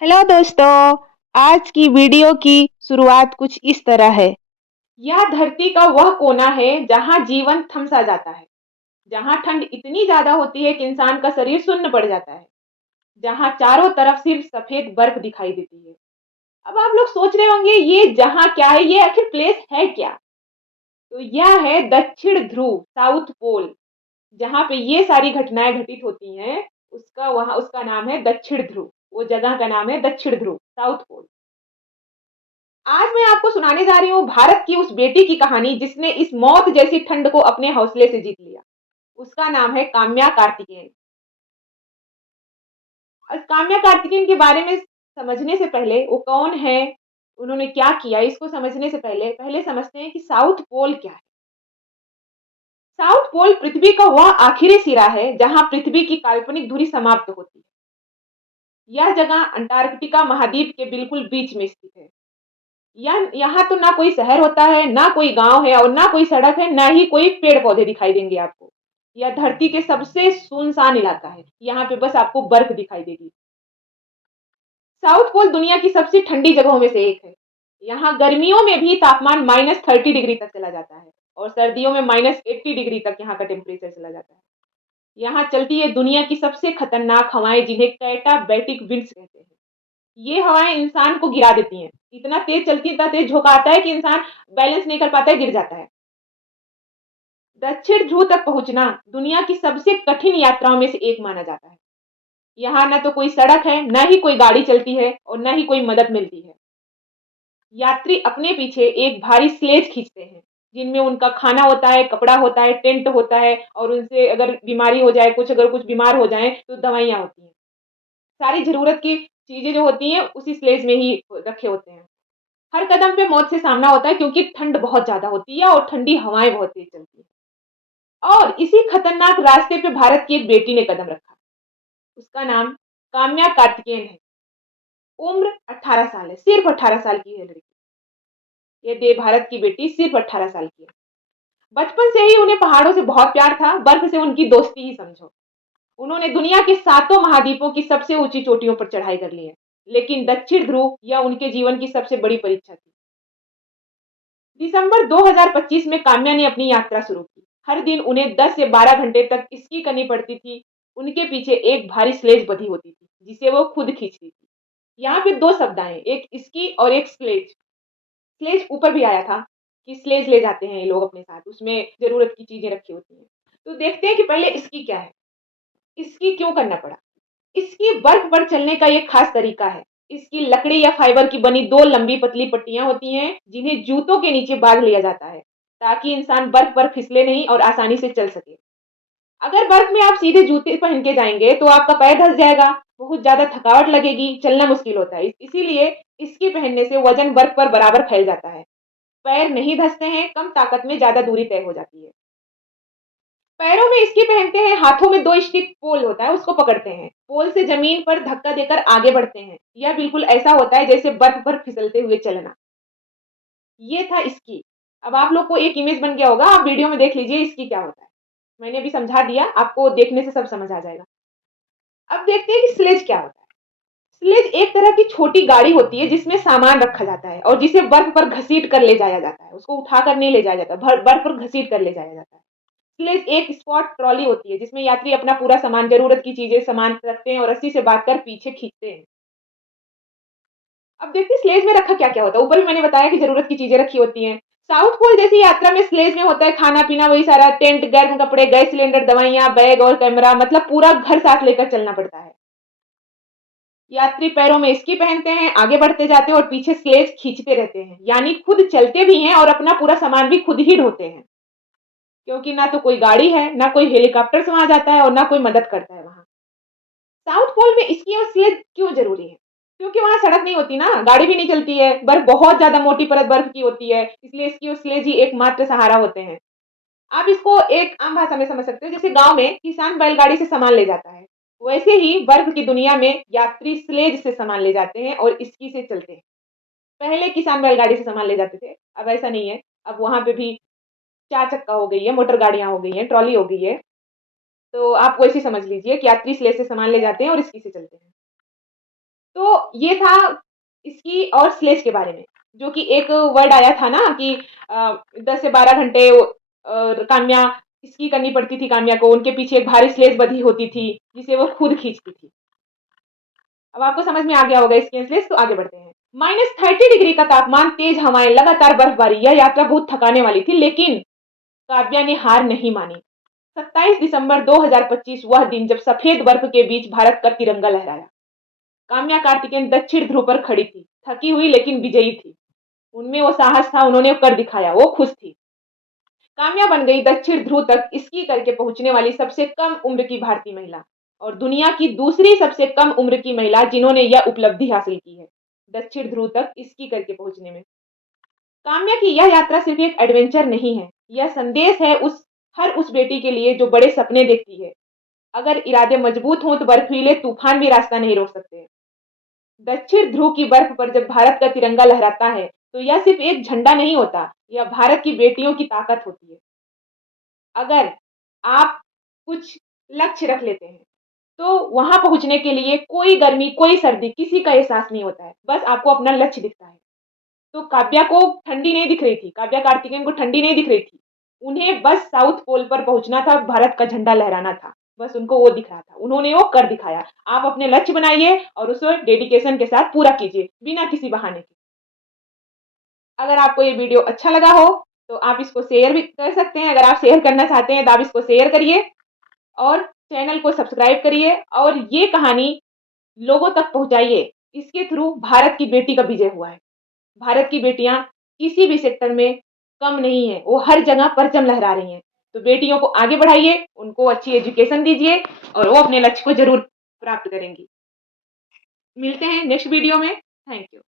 Hello दोस्तों। आज की वीडियो की शुरुआत कुछ इस तरह है। यह धरती का वह कोना है जहां जीवन थम सा जाता है, जहां ठंड इतनी ज्यादा होती है कि इंसान का शरीर सुन्न पड़ जाता है, जहां चारों तरफ सिर्फ सफेद बर्फ दिखाई देती है। अब आप लोग सोच रहे होंगे ये जहां क्या है, ये आखिर प्लेस है क्या? तो यह है दक्षिण ध्रुव, साउथ पोल। जहां पे ये सारी घटनाएं घटित होती हैं, उसका नाम है दक्षिण ध्रुव। वो जगह का नाम है दक्षिण ध्रुव, साउथ पोल। आज मैं आपको सुनाने जा रही हूँ भारत की उस बेटी की कहानी जिसने इस मौत जैसी ठंड को अपने हौसले से जीत लिया। उसका नाम है काम्या कार्तिकेयन। और काम्या कार्तिकेयन के बारे में समझने से पहले वो कौन है, उन्होंने क्या किया, इसको समझने से पहले पहले समझते हैं कि साउथ पोल क्या है। साउथ पोल पृथ्वी का वह आखिरी सिरा है जहां पृथ्वी की काल्पनिक धुरी समाप्त होती है। यह जगह अंटार्कटिका महाद्वीप के बिल्कुल बीच में स्थित है। यहाँ तो ना कोई शहर होता है, ना कोई गांव है और ना कोई सड़क है, ना ही कोई पेड़ पौधे दिखाई देंगे आपको। यह धरती के सबसे सुनसान इलाका है। यहाँ पे बस आपको बर्फ दिखाई देगी। साउथ पोल दुनिया की सबसे ठंडी जगहों में से एक है। यहाँ गर्मियों में भी तापमान -30 डिग्री तक चला जाता है और सर्दियों में -80 डिग्री तक यहाँ का टेम्परेचर चला जाता है। यहाँ चलती है दुनिया की सबसे खतरनाक हवाएं जिन्हें कैटाबैटिक विंड्स कहते हैं। ये हवाएं इंसान को गिरा देती हैं। इतना तेज चलती है, इतना तेज झोंका आता है कि इंसान बैलेंस नहीं कर पाता है, गिर जाता है। दक्षिण ध्रुव तक पहुंचना दुनिया की सबसे कठिन यात्राओं में से एक माना जाता है। यहाँ ना तो कोई सड़क है, ना ही कोई गाड़ी चलती है और ना ही कोई मदद मिलती है। यात्री अपने पीछे एक भारी स्लेज खींचते हैं जिनमें उनका खाना होता है, कपड़ा होता है, टेंट होता है और उनसे अगर बीमारी हो जाए, अगर कुछ बीमार हो जाए तो दवाइयाँ होती हैं। सारी जरूरत की चीजें जो होती हैं उसी स्लेज में ही रखे होते हैं। हर कदम पे मौत से सामना होता है क्योंकि ठंड बहुत ज्यादा होती है और ठंडी हवाएं बहुत तेज चलती है। और इसी खतरनाक रास्ते पे भारत की एक बेटी ने कदम रखा। उसका नाम काम्या कार्तिकेयन है। उम्र 18 साल है, सिर्फ 18 साल की है लड़की। ये दे भारत की बेटी सिर्फ 18 साल की है। बचपन से ही उन्हें पहाड़ों से बहुत प्यार था, बर्फ से उनकी दोस्ती ही समझो। उन्होंने दुनिया के सातों महाद्वीपों की सबसे ऊंची चोटियों पर चढ़ाई कर ली है, लेकिन दक्षिण ध्रुव यह उनके जीवन की सबसे बड़ी परीक्षा थी। दिसंबर 2025 में काम्या ने अपनी यात्रा शुरू की। हर दिन उन्हें 10 से 12 घंटे तक स्की करनी पड़ती थी। उनके पीछे एक भारी स्लेज बंधी होती थी जिसे वो खुद खींचती थी। यहाँ पे दो शब्द आए, एक स्की और एक स्लेज। स्लेज ऊपर भी आया था कि स्लेज ले जाते हैं ये लोग अपने साथ, उसमें जरूरत की चीजें रखी होती हैं। तो देखते हैं कि पहले स्की क्या है, स्की क्यों करना पड़ा। इसकी बर्फ पर चलने का एक खास तरीका है। इसकी लकड़ी या फाइबर की बनी दो लंबी पतली पट्टियां होती हैं जिन्हें जूतों के नीचे बांध लिया जाता है ताकि इंसान बर्फ पर फिसले नहीं और आसानी से चल सके। अगर बर्फ में आप सीधे जूते पहन के जाएंगे तो आपका पैर धंस जाएगा, बहुत ज्यादा थकावट लगेगी, चलना मुश्किल होता है। इसीलिए इसकी पहनने से वजन बर्फ पर बराबर फैल जाता है। पैर नहीं धंसते हैं, कम ताकत में ज्यादा दूरी तय हो जाती है। पैरों में इसकी पहनते हैं, हाथों में दो स्टिक पोल होता है, उसको पकड़ते हैं, पोल से जमीन पर धक्का देकर आगे बढ़ते हैं। यह बिल्कुल ऐसा होता है जैसे बर्फ पर फिसलते हुए चलना। ये था इसकी। अब आप लोग को एक इमेज बन गया होगा, आप वीडियो में देख लीजिए इसकी क्या होता है। मैंने भी समझा दिया, आपको देखने से सब समझ आ जाएगा। अब देखते हैं कि स्लेज क्या होता है। स्लेज एक तरह की छोटी गाड़ी होती है जिसमें सामान रखा जाता है और जिसे बर्फ पर घसीट कर ले जाया जाता है। उसको उठाकर नहीं ले जाया जाता, बर्फ पर घसीट कर ले जाया जाता है। स्लेज एक स्पॉट ट्रॉली होती है जिसमें यात्री अपना पूरा सामान, जरूरत की चीजें, सामान रखते हैं और रस्सी से बांधकर पीछे खींचते हैं। अब देखते हैं स्लेज में रखा क्या क्या होता है। ऊपर भी मैंने बताया कि जरूरत की चीजें रखी होती हैं। साउथ पोल जैसी यात्रा में स्लेज में होता है खाना पीना, वही सारा, टेंट, गर्म कपड़े, गैस सिलेंडर, दवाइयां, बैग और कैमरा, मतलब पूरा घर साथ लेकर चलना पड़ता है। यात्री पैरों में स्की पहनते हैं, आगे बढ़ते जाते हैं और पीछे स्लेज खींचते रहते हैं, यानी खुद चलते भी हैं और अपना पूरा सामान भी खुद ही ढोते हैं। क्योंकि ना तो कोई गाड़ी है, ना कोई हेलीकॉप्टर से वहां जाता है और ना कोई मदद करता है वहां। साउथ पोल में स्की और स्लेज क्यों जरूरी है? क्योंकि वहां सड़क नहीं होती ना, गाड़ी भी नहीं चलती है, बर्फ बहुत ज्यादा मोटी परत बर्फ की होती है, इसलिए स्की और स्लेज ही एकमात्र सहारा होते हैं। आप इसको एक आम भाषा में समझ सकते हो, जैसे गांव में किसान बैलगाड़ी से सामान ले जाता है, वैसे ही बर्फ की दुनिया में यात्री स्लेज से सामान ले जाते हैं और स्की से चलते हैं। पहले किसान बैलगाड़ी से सामान ले जाते थे, अब ऐसा नहीं है। अब वहां पे भी चार चक्का हो गई है, मोटर गाड़ियां हो गई हैं, ट्रॉली हो गई है। तो आप वैसे समझ लीजिए कि यात्री स्लेज से सामान ले जाते हैं और स्की से चलते हैं। तो ये था इसकी और स्लेज के बारे में, जो कि एक वर्ड आया था ना कि 10 से 12 घंटे काम्या इसकी करनी पड़ती थी काम्या को, उनके पीछे एक भारी स्लेज बंधी होती थी, जिसे वो खुद खींचती थी। अब आपको समझ में आ गया होगा इसकी स्लेज, तो आगे बढ़ते हैं। -30 डिग्री का तापमान, तेज हवाएं, लगातार बर्फबारी, यह यात्रा बहुत थकाने वाली थी, लेकिन काव्या ने हार नहीं मानी। 27 दिसंबर 2025 वह दिन जब सफेद बर्फ के बीच भारत का तिरंगा लहराया। काम्या कार्तिकेयन दक्षिण ध्रुव पर खड़ी थी, थकी हुई लेकिन विजयी थी। उनमें वो साहस था, उन्होंने कर दिखाया, वो खुश थी। काम्या बन गई दक्षिण ध्रुव तक स्की करके पहुंचने वाली सबसे कम उम्र की भारतीय महिला और दुनिया की दूसरी सबसे कम उम्र की महिला जिन्होंने यह उपलब्धि हासिल की है, दक्षिण ध्रुव तक स्की करके पहुंचने में। काम्या की यह यात्रा सिर्फ एक एडवेंचर नहीं है, यह संदेश है उस बेटी के लिए जो बड़े सपने देखती है। अगर इरादे मजबूत हों तो बर्फीले तूफान भी रास्ता नहीं रोक सकते। दक्षिण ध्रुव की बर्फ पर जब भारत का तिरंगा लहराता है, तो यह सिर्फ एक झंडा नहीं होता, यह भारत की बेटियों की ताकत होती है। अगर आप कुछ लक्ष्य रख लेते हैं, तो वहां पहुंचने के लिए कोई गर्मी, कोई सर्दी, किसी का एहसास नहीं होता है। बस आपको अपना लक्ष्य दिखता है। तो काव्या को ठंडी नहीं दिख रही थी, काव्या कार्तिकेयन को ठंडी नहीं दिख रही थी। उन्हें बस साउथ पोल पर पहुंचना था, भारत का झंडा लहराना था। बस उनको वो दिख रहा था, उन्होंने वो कर दिखाया। आप अपने लक्ष्य बनाइए और उसे डेडिकेशन के साथ पूरा कीजिए, बिना किसी बहाने के। अगर आपको ये वीडियो अच्छा लगा हो, तो आप इसको शेयर भी कर सकते हैं। अगर आप शेयर करना चाहते हैं, तो आप इसको शेयर करिए और चैनल को सब्सक्राइब करिए और ये कहानी लोगों तक पहुंचाइए। इसके थ्रू भारत की बेटी का विजय हुआ है। भारत की बेटियां किसी भी सेक्टर में कम नहीं है, वो हर जगह परचम लहरा रही हैं। तो बेटियों को आगे बढ़ाइए, उनको अच्छी एजुकेशन दीजिए और वो अपने लक्ष्य को जरूर प्राप्त करेंगी। मिलते हैं नेक्स्ट वीडियो में। Thank you.